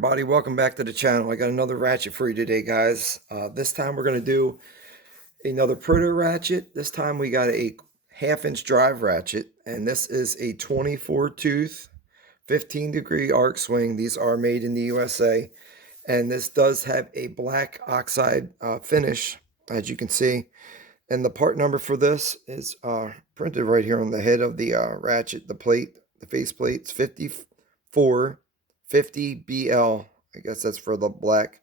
everybody, welcome back to the channel. I got another ratchet for you today, guys. This time we're going to do another Proto ratchet. This time we got a 1/2 inch drive ratchet, and this is a 24 tooth 15-degree arc swing. These are made in the USA, and this does have a black oxide finish, as you can see. And the part number for this is printed right here on the head of the ratchet, the plate, the face plate. It's 5450BL. I guess that's for the black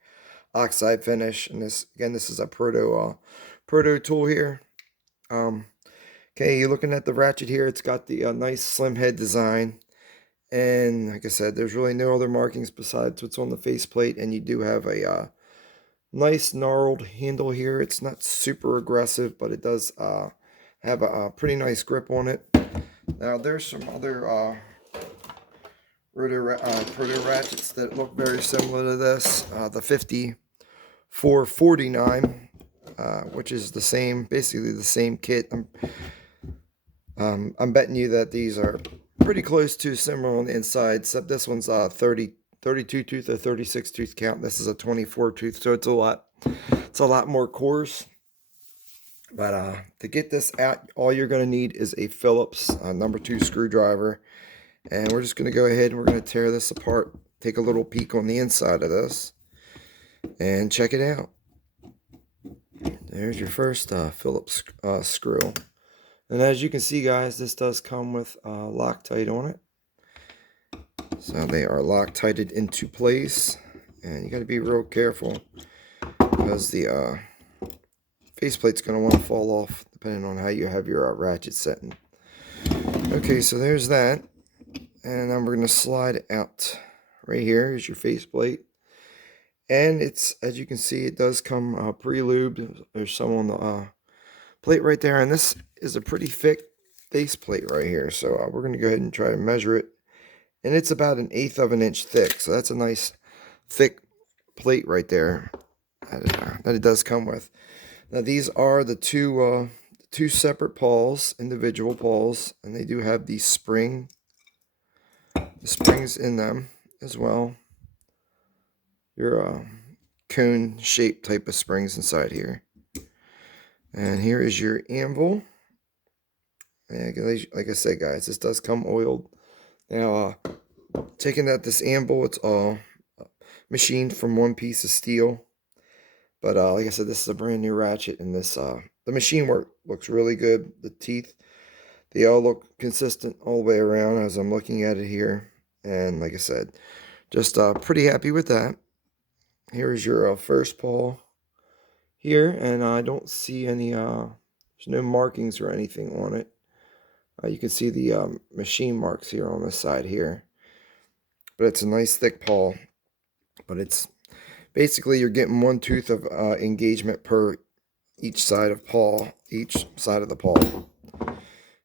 oxide finish. And this, again, this is a Proto tool here. Okay, you're looking at the ratchet here. It's got the nice slim head design. And like I said, there's really no other markings besides what's on the faceplate. And you do have a nice gnarled handle here. It's not super aggressive, but it does have a pretty nice grip on it. Now there's some other Proto ratchets that look very similar to this. The 5449, which is the same, basically the same kit. I'm betting you that these are pretty close to similar on the inside, except this one's 32 tooth or 36 tooth count. This is a 24 tooth, so it's a lot more coarse. But to get this out, all you're going to need is a Phillips number 2 screwdriver, and we're just going to go ahead and we're going to tear this apart, take a little peek on the inside of this, and check it out. There's your first Phillips screw. And as you can see, guys, this does come with Loctite on it. So they are Loctited into place. And you got to be real careful because the faceplate's going to want to fall off depending on how you have your ratchet setting. Okay, so there's that. And then we're going to slide out. Right here is your faceplate. And it's, as you can see, it does come pre-lubed. There's some on the plate right there, and this is a pretty thick faceplate right here, so we're going to go ahead and try to measure it, and it's about 1/8 of an inch thick, so that's a nice thick plate right there that it does come with. Now these are the two separate pawls, individual pawls, and they do have the springs in them as well. Your cone shaped type of springs inside here. And here is your anvil. And like I said, guys, this does come oiled. Now, taking out this anvil, it's all machined from one piece of steel. But like I said, this is a brand new ratchet, and this the machine work looks really good. The teeth, they all look consistent all the way around as I'm looking at it here. And like I said, just pretty happy with that. Here is your first paw here, and I don't see any there's no markings or anything on it. You can see the machine marks here on this side here, but it's a nice thick paw. But it's basically you're getting 1 tooth of engagement per each side of the paw.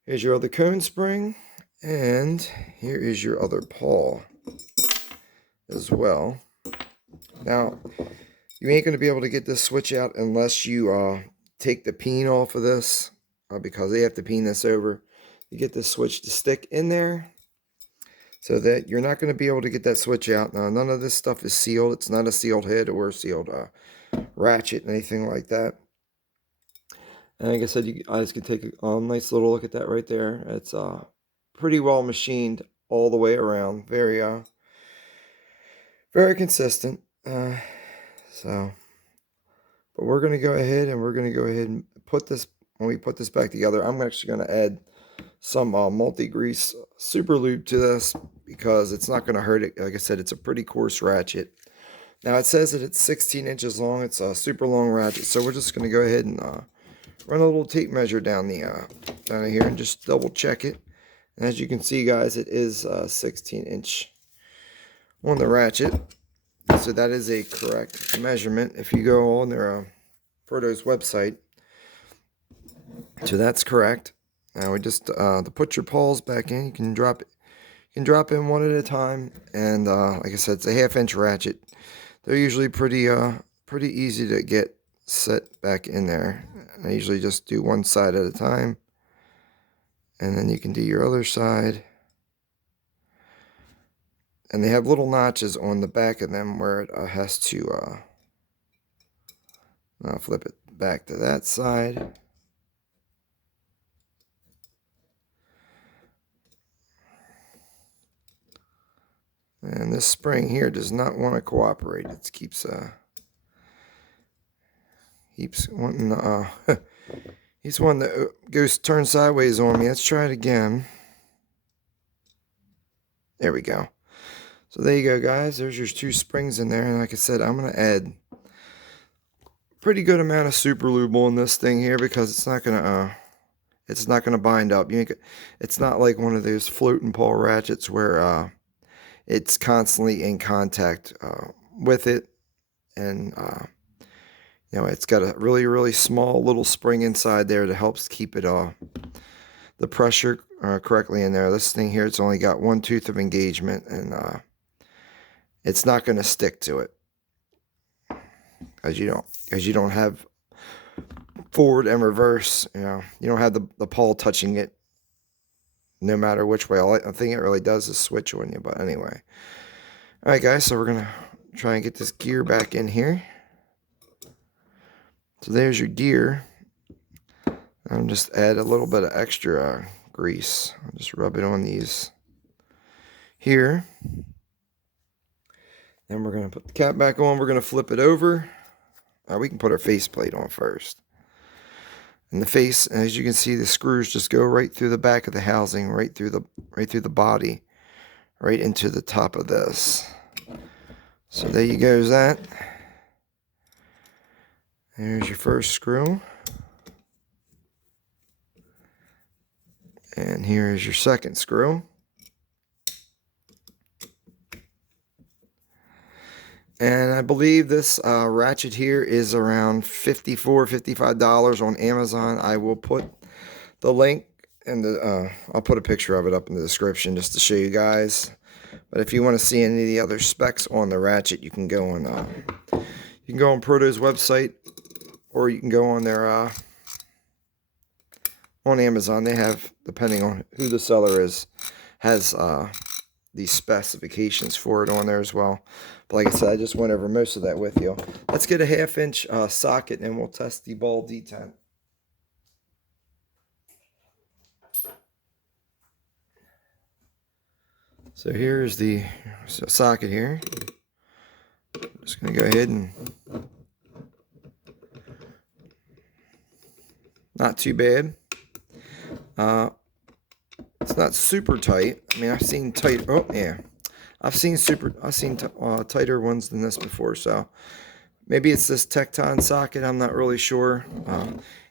Here's your other cone spring, and here is your other paw as well. Now, you ain't going to be able to get this switch out unless you take the peen off of this, because they have to peen this over to get this switch to stick in there, so that you're not going to be able to get that switch out. Now, none of this stuff is sealed. It's not a sealed head or a sealed ratchet, anything like that. And like I said, you guys can take a nice little look at that right there. It's pretty well machined all the way around. Very consistent. But we're going to go ahead and put this, when we put this back together, I'm actually going to add some multi-grease super lube to this, because it's not going to hurt it. Like I said, it's a pretty coarse ratchet. Now it says that it's 16 inches long. It's a super long ratchet, so we're just going to go ahead and run a little tape measure down here and just double check it. And as you can see, guys, it is 16 inch on the ratchet. So that is a correct measurement if you go on their Proto's website. So that's correct. Now we just to put your paws back in, you can drop in one at a time, and like I said, it's a 1/2 inch ratchet. They're usually pretty easy to get set back in there. I usually just do one side at a time, and then you can do your other side. And they have little notches on the back of them where it has to, I'll flip it back to that side. And this spring here does not want to cooperate. It keeps wanting he's one that goes turn sideways on me. Let's try it again. There we go. So there you go, guys. There's your 2 springs in there, and like I said, I'm gonna add pretty good amount of super lube on this thing here because it's not gonna bind up. It's not like one of those floating pawl ratchets where it's constantly in contact with it, and you know, it's got a really small little spring inside there that helps keep it the pressure correctly in there. This thing here, it's only got 1 tooth of engagement, and it's not going to stick to it as you don't have forward and reverse. You know, you don't have the pawl touching it no matter which way. All I think it really does is switch on you. But anyway, all right, guys. So we're gonna try and get this gear back in here. So there's your gear. I'll just add a little bit of extra grease. I'll just rub it on these here. Then we're going to put the cap back on. We're going to flip it over. We can put our faceplate on first. And the face, as you can see, the screws just go right through the back of the housing, right through the body, right into the top of this. So there you go, that. There's your first screw. And here is your second screw. And I believe this ratchet here is around $55 on Amazon. I will put the link and I'll put a picture of it up in the description just to show you guys. But if you want to see any of the other specs on the ratchet, you can go on Proto's website, or you can go on their on Amazon. They have, depending on who the seller is, has these specifications for it on there as well. But like I said, I just went over most of that with you. Let's get a 1/2 inch socket and we'll test the ball detent. So here's the socket here. I'm just going to go ahead and, not too bad. It's not super tight. I mean, I've seen tight. Oh yeah, I've seen tighter ones than this before. So maybe it's this Tecton socket. I'm not really sure.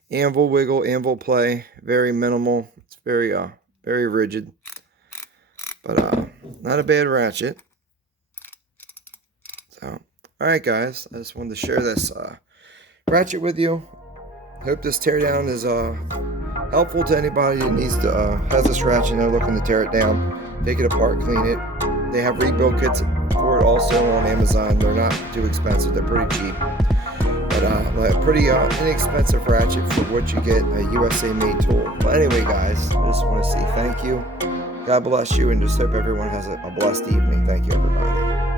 Anvil wiggle, anvil play, very minimal. It's very rigid, but not a bad ratchet. So all right, guys, I just wanted to share this ratchet with you. Hope this teardown is helpful to anybody that needs to has this ratchet and they're looking to tear it down, take it apart, clean it. They have rebuild kits for it also on Amazon. They're not too expensive. They're pretty cheap, but a pretty inexpensive ratchet for what you get, a USA made tool. But anyway, guys, I just want to say thank you. God bless you, and just hope everyone has a blessed evening. Thank you, everybody.